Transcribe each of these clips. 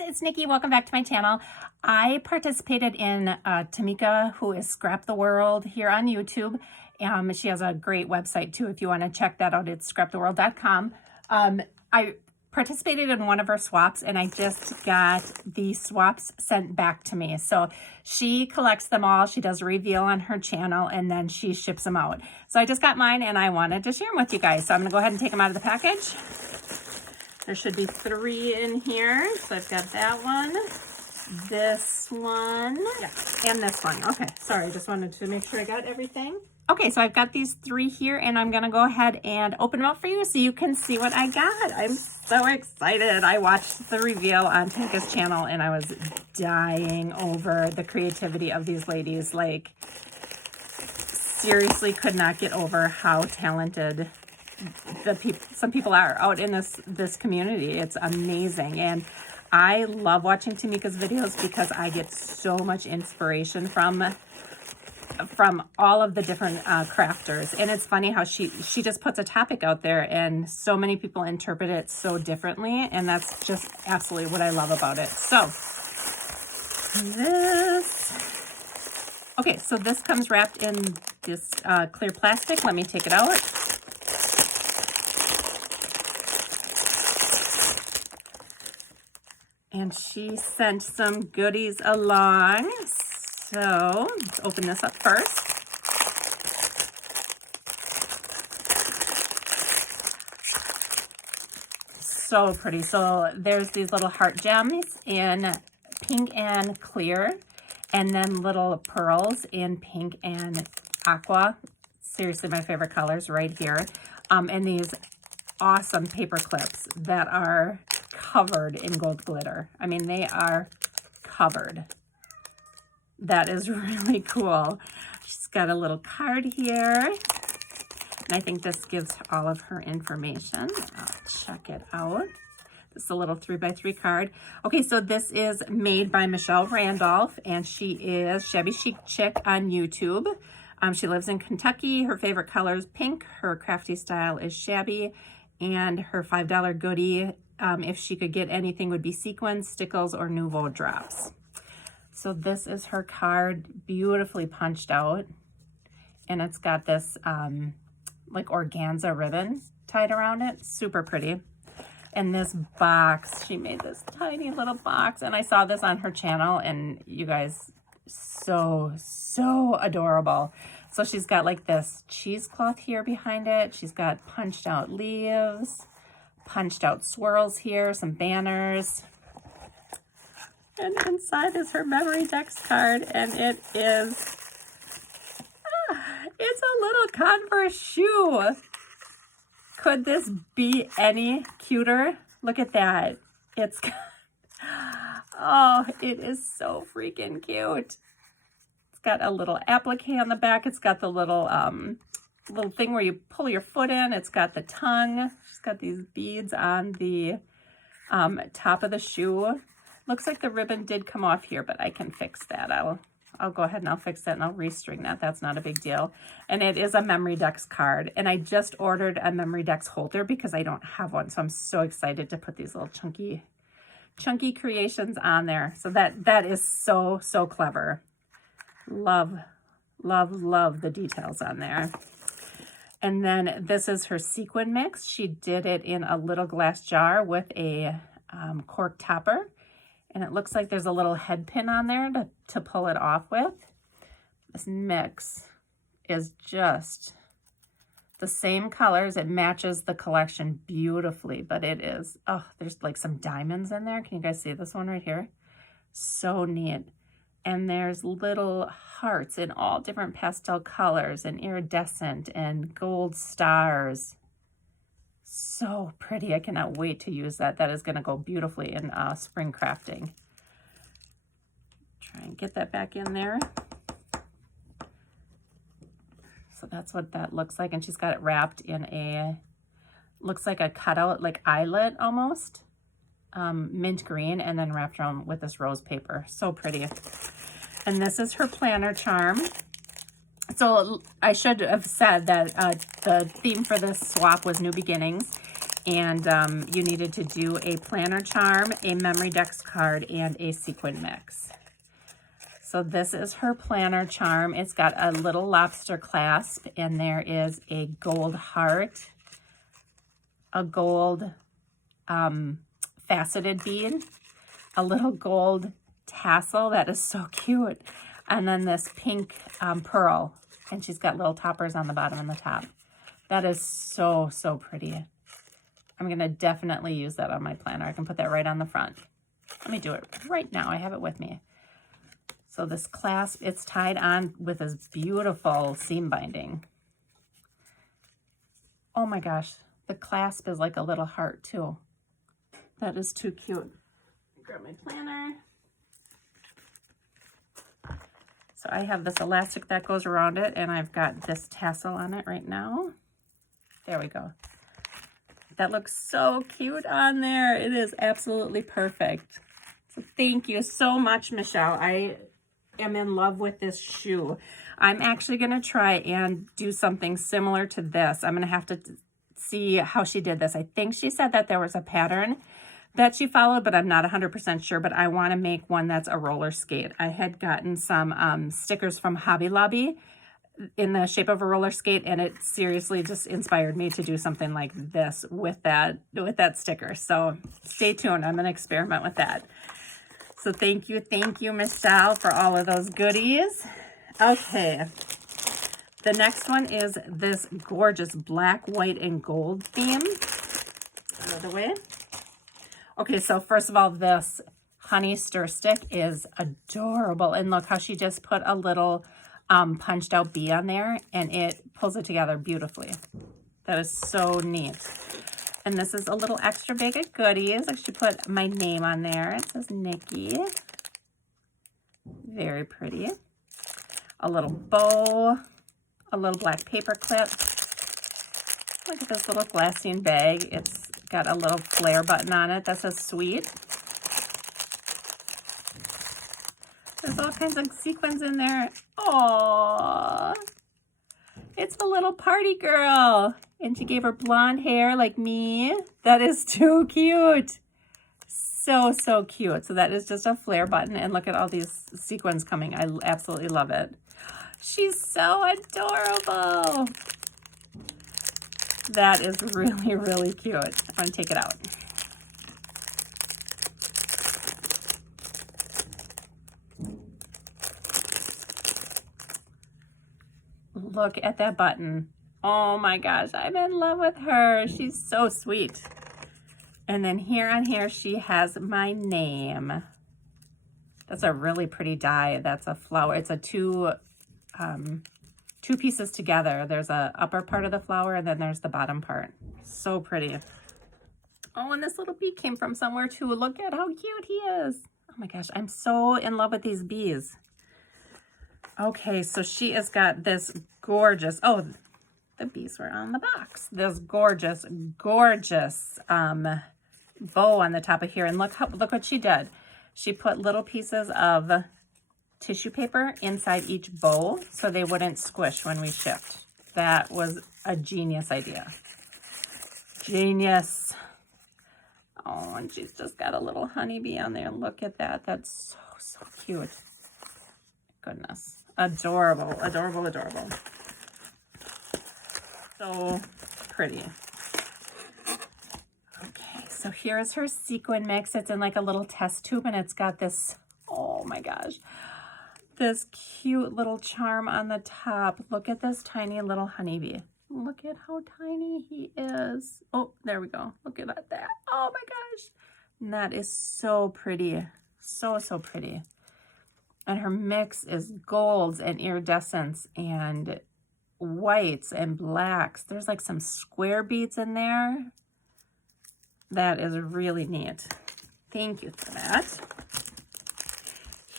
it's Nikki. Welcome back to my channel. I participated in Tamika, who is Scrap the World here on YouTube. She has a great website too if you want to check that out. It's scrapdaworld.com. I participated in one of her swaps and I just got the swaps sent back to me. So she collects them all. She does a reveal on her channel and then she ships them out. So I just got mine and I wanted to share them with you guys. So I'm going to go ahead and take them out of the package. There should be 3 in here. So I've got that one, this one, and this one. Okay, sorry, I just wanted to make sure I got everything. Okay, so I've got these 3 here and I'm gonna go ahead and open them up for you so you can see what I got. I'm so excited. I watched the reveal on Tamika's channel and I was dying over the creativity of these ladies. Like, seriously could not get over how talented some people are out in this community. It's amazing. And I love watching Tamika's videos because I get so much inspiration from all of the different crafters. And it's funny how she just puts a topic out there and so many people interpret it so differently, and that's just absolutely what I love about it. So this comes wrapped in this clear plastic. Let me take it out. And she sent some goodies along. So let's open this up first. So pretty. So there's these little heart gems in pink and clear, and then little pearls in pink and aqua. Seriously, my favorite colors right here. And these awesome paper clips that are covered in gold glitter. I mean, they are covered. That is really cool. She's got a little card here. And I think this gives all of her information. I'll check it out. This is a little 3x3 card. Okay, so this is made by Michelle Randolph, and she is Shabby Chic Chick on YouTube. She lives in Kentucky. Her favorite color is pink. Her crafty style is shabby. And her $5 goodie, if she could get anything, would be Sequin, Stickles, or Nouveau drops. So this is her card, beautifully punched out. And it's got this like organza ribbon tied around it. Super pretty. And this box, she made this tiny little box. And I saw this on her channel and you guys, so adorable. So she's got like this cheesecloth here behind it. She's got punched out leaves, punched out swirls here, some banners. And inside is her memory decks card, and it is, it's a little Converse shoe. Could this be any cuter? Look at that. It's, oh, it is so freaking cute. It's got a little applique on the back. It's got the little little thing where you pull your foot in. It's got the tongue. She's got these beads on the top of the shoe. Looks like the ribbon did come off here, but I can fix that. I'll go ahead and I'll fix that and I'll restring that. That's not a big deal. And it is a Memory Decks card. And I just ordered a Memory Decks holder because I don't have one. So I'm so excited to put these little chunky creations on there. So that is so clever. Love the details on there. And then this is her sequin mix. She did it in a little glass jar with a cork topper. And it looks like there's a little head pin on there to pull it off with. This mix is just the same colors. It matches the collection beautifully, but it is, oh, there's like some diamonds in there. Can you guys see this one right here? So neat. And there's little hearts in all different pastel colors and iridescent and gold stars. So pretty. I cannot wait to use that. That is going to go beautifully in spring crafting. Try and get that back in there. So that's what that looks like. And she's got it wrapped in a, looks like a cutout, like eyelet almost. Mint green, and then wrapped around with this rose paper. So pretty. And this is her planner charm. So I should have said that the theme for this swap was New Beginnings. And you needed to do a planner charm, a memory dex card, and a sequin mix. So this is her planner charm. It's got a little lobster clasp, and there is a gold heart, a gold faceted bead, a little gold tassel that is so cute, and then this pink pearl, and she's got little toppers on the bottom and the top. That is so, so pretty. I'm going to definitely use that on my planner. I can put that right on the front. Let me do it right now. I have it with me. So this clasp, it's tied on with this beautiful seam binding. Oh my gosh, the clasp is like a little heart too. That is too cute. Grab my planner. So I have this elastic that goes around it, and I've got this tassel on it right now. There we go. That looks so cute on there. It is absolutely perfect. So thank you so much, Michelle. I am in love with this shoe. I'm actually going to try and do something similar to this. I'm going to have to see how she did this. I think she said that there was a pattern that she followed, but I'm not 100% sure. But I want to make one that's a roller skate. I had gotten some stickers from Hobby Lobby in the shape of a roller skate, and it seriously just inspired me to do something like this with that sticker. So stay tuned. I'm going to experiment with that. So thank you, Michelle, for all of those goodies. Okay, the next one is this gorgeous black, white, and gold theme. Out of the way. Okay, so first of all, this honey stir stick is adorable, and look how she just put a little punched out bee on there, and it pulls it together beautifully. That is so neat. And this is a little extra bag of goodies. I should put my name on there. It says Nikki. Very pretty. A little bow, a little black paper clip. Look at this little glassine bag. It's got a little flare button on it that says sweet. There's all kinds of sequins in there. Aww. It's a little party girl. And she gave her blonde hair like me. That is too cute. So, so cute. So that is just a flare button. And look at all these sequins coming. I absolutely love it. She's so adorable. That is really, really cute. I'm going to take it out. Look at that button. Oh my gosh, I'm in love with her. She's so sweet. And then here on here, she has my name. That's a really pretty die. That's a flower. It's a two pieces together. There's a upper part of the flower, and then there's the bottom part. So pretty. Oh, and this little bee came from somewhere too. Look at how cute he is. Oh my gosh, I'm so in love with these bees. Okay, so she has got this gorgeous, oh, the bees were on the box. This gorgeous, gorgeous bow on the top of here. And look what she did. She put little pieces of tissue paper inside each bow so they wouldn't squish when we shipped. That was a genius idea. Genius. Oh, and she's just got a little honeybee on there. Look at that. That's so, so cute. Goodness. Adorable, adorable, adorable. So pretty. Okay, so here's her sequin mix. It's in like a little test tube, and it's got this, oh my gosh, this cute little charm on the top. Look at this tiny little honeybee. Look at how tiny he is. Oh, there we go. Look at that. Oh my gosh. And that is so pretty. So, so pretty. And her mix is golds and iridescents and whites and blacks. There's like some square beads in there. That is really neat. Thank you for that.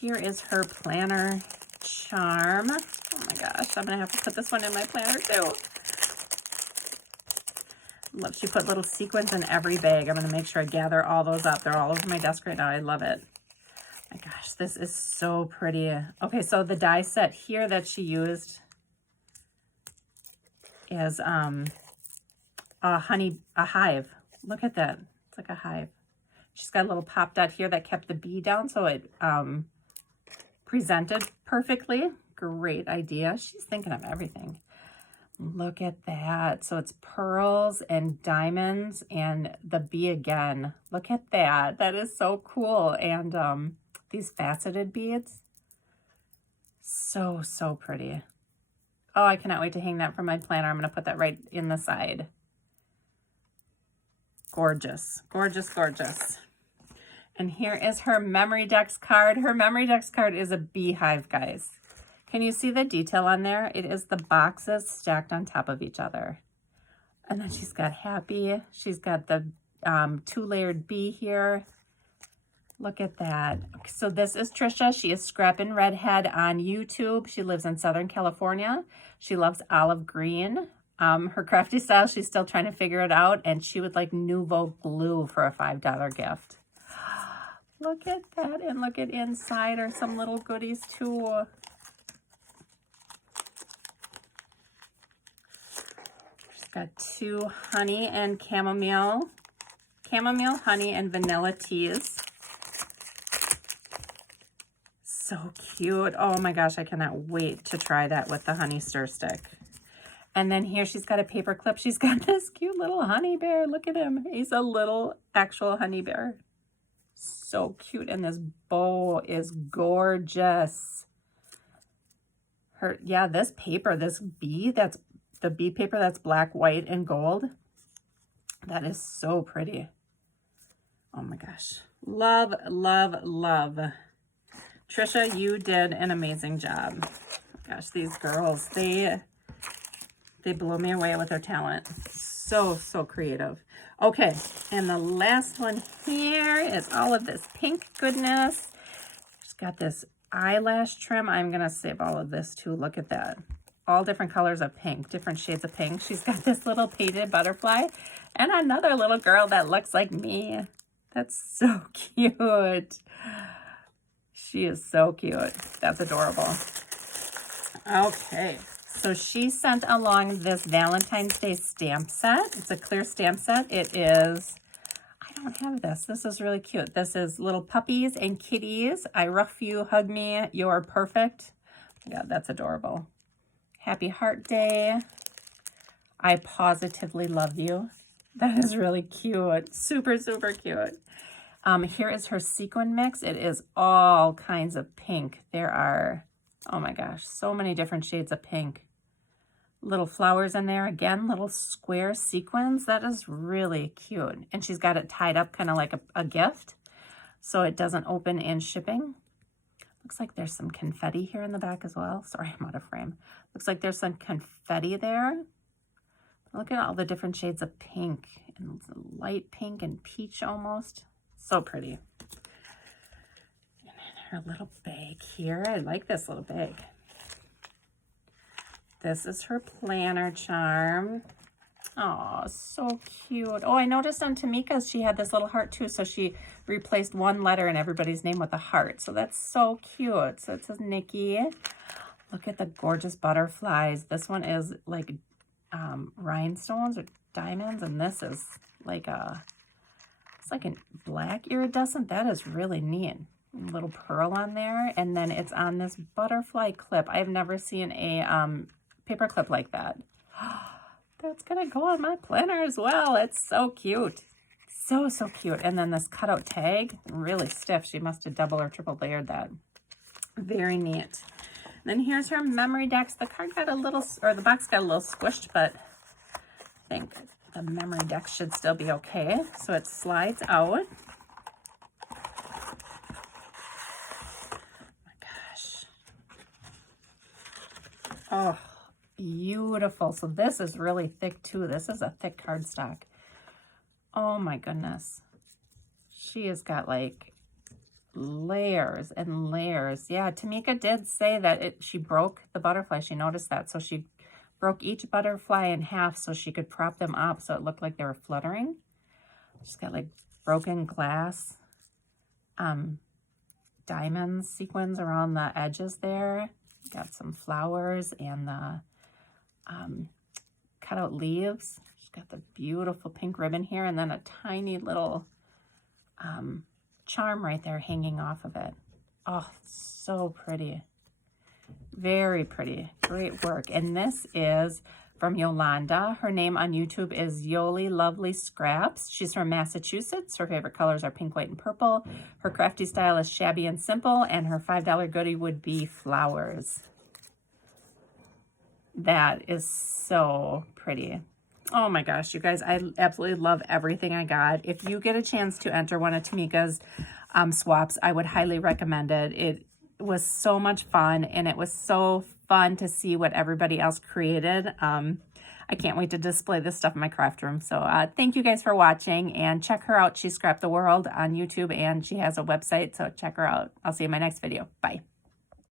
Here is her planner charm. Oh my gosh, I'm gonna have to put this one in my planner too. Look, she put little sequins in every bag. I'm gonna make sure I gather all those up. They're all over my desk right now. I love it. My gosh, this is so pretty. Okay, so the die set here that she used is a hive. Look at that. It's like a hive. She's got a little pop dot here that kept the bee down so it presented perfectly. Great idea. She's thinking of everything. Look at that. So it's pearls and diamonds and the bee again. Look at that. That is so cool. And these faceted beads. So, so pretty. Oh, I cannot wait to hang that from my planner. I'm going to put that right in the side. Gorgeous. Gorgeous, gorgeous. And here is her Memory Decks card. Her Memory Decks card is a beehive, guys. Can you see the detail on there? It is the boxes stacked on top of each other. And then she's got happy. She's got the 2-layered bee here. Look at that. So this is Trisha. She is Scrappin' Redhead on YouTube. She lives in Southern California. She loves olive green. Her crafty style, she's still trying to figure it out. And she would like Nouveau glue for a $5 gift. Look at that, and look at inside are some little goodies too. She's got 2 honey and chamomile, honey, and vanilla teas. So cute. Oh my gosh, I cannot wait to try that with the honey stir stick. And then here she's got a paper clip. She's got this cute little honey bear. Look at him. He's a little actual honey bear. So cute, and this bow is gorgeous. This paper, this bee, that's the bee paper, that's black, white, and gold. That is so pretty. Oh my gosh. Love, love, love. Trisha, you did an amazing job. Gosh, these girls, they blow me away with their talent. So, so creative. Okay, and the last one here is all of this pink goodness. She's got this eyelash trim. I'm going to save all of this too. Look at that. All different colors of pink, different shades of pink. She's got this little painted butterfly and another little girl that looks like me. That's so cute. She is so cute. That's adorable. Okay. So she sent along this Valentine's Day stamp set. It's a clear stamp set. It is, I don't have this. This is really cute. This is little puppies and kitties. I rough you, hug me, you're perfect. Yeah, that's adorable. Happy Heart Day. I positively love you. That is really cute. Super, super cute. Here is her sequin mix. It is all kinds of pink. There are, oh my gosh, so many different shades of pink. Little flowers in there. Again, little square sequins. That is really cute. And she's got it tied up kind of like a gift, so it doesn't open in shipping. Looks like there's some confetti here in the back as well. Sorry, I'm out of frame. Looks like there's some confetti there. Look at all the different shades of pink and light pink and peach almost. So pretty. And then her little bag here. I like this little bag. This is her planner charm. Oh, so cute. Oh, I noticed on Tamika's she had this little heart too, so she replaced one letter in everybody's name with a heart. So that's so cute. So it says Nikki. Look at the gorgeous butterflies. This one is like rhinestones or diamonds, and this is like it's like a black iridescent. That is really neat. A little pearl on there, and then it's on this butterfly clip. I've never seen a paper clip like that. That's gonna go on my planner as well. It's so cute. So, so cute. And then this cutout tag, really stiff. She must have double or triple layered that. Very neat. Then here's her memory decks. The card got a little, or the box got a little squished, but I think the memory deck should still be okay. So it slides out. Oh, beautiful. So this is really thick too. This is a thick cardstock. Oh my goodness. She has got like layers and layers. Yeah, Tamika did say that she broke the butterfly. She noticed that. So she broke each butterfly in half so she could prop them up so it looked like they were fluttering. She's got like broken glass, diamonds, sequins around the edges there. Got some flowers and the cutout leaves. She's got the beautiful pink ribbon here, and then a tiny little charm right there hanging off of it. Oh, so pretty. Very pretty. Great work. And this is from Yolanda. Her name on YouTube is Yoli Lovely Scraps. She's from Massachusetts. Her favorite colors are pink, white, and purple. Her crafty style is shabby and simple, and her $5 goodie would be flowers. That is so pretty. Oh my gosh, you guys, I absolutely love everything I got. If you get a chance to enter one of Tamika's swaps, I would highly recommend it. It was so much fun, and it was so fun to see what everybody else created. I can't wait to display this stuff in my craft room. So thank you guys for watching, and check her out. She's Scrap the World on YouTube, and she has a website, so check her out. I'll see you in my next video. Bye.